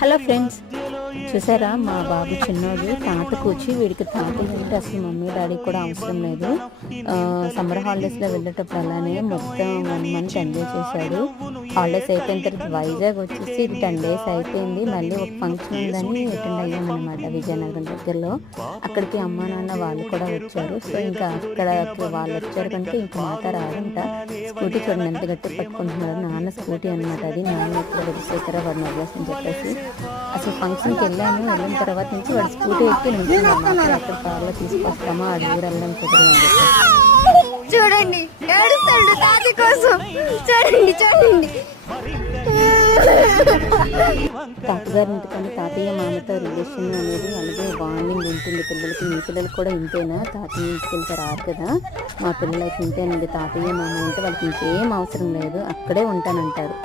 Hello friends చూసారా మా బాబు చిన్నోడు తాత కూర్చి వీడికి తాతలు అంటే అసలు మమ్మీ డాడీ కూడా అవసరం లేదు. సమ్మర్ హాలిడేస్లో వెళ్ళేటప్పుడు అలానే మొత్తం వన్ మంత్ ఎంజాయ్ చేశాడు. హాలిడేస్ అయిపోయిన తర్వాత వైజాగ్ వచ్చేసి టెన్ డేస్ అయిపోయింది. మళ్ళీ ఒక ఫంక్షన్ ఉందని అటెండ్ అయ్యామన్నమాట విజయనగరం దగ్గరలో. అక్కడికి అమ్మ నాన్న వాళ్ళు కూడా వచ్చారు. సో ఇంకా అక్కడ వాళ్ళు వచ్చారు కనుక ఇంకా మాట రాదంట స్కూటీ చూడండి ఎంత గట్టి పట్టుకుంటున్నారు. నాన్న స్కూటీ అనమాట అది. నాన్న ఎక్కడ వెళ్ళిపోతారో వాడు నవ్వేసి అని చెప్పేసి. అసలు ఫంక్షన్కి వెళ్ళాను. వెళ్ళిన తర్వాత నుంచి వాడు స్కూటీ ఎక్కి నుంచి అక్కడ కార్లో తీసుకొస్తామా? అడుగురు వెళ్ళడం కుదరదు అని చెప్పేసి. చూడండి తాతి కోసం. చూడండి చూడండి. తాతగారి ఇంటికని తాతయ్య మామతో రిలేషన్ అనేది అలాగే బాండింగ్ ఉంటుంది. పిల్లలకి మీ పిల్లలు కూడా ఇంతేనా? తాతయ్య ఇంటికి వెళ్తే రారు కదా? మా పిల్లలకి ఇంతేనండి. తాతయ్య మామ అంటే వాళ్ళకి ఇంకేం అవసరం లేదు. అక్కడే ఉంటానంటారు.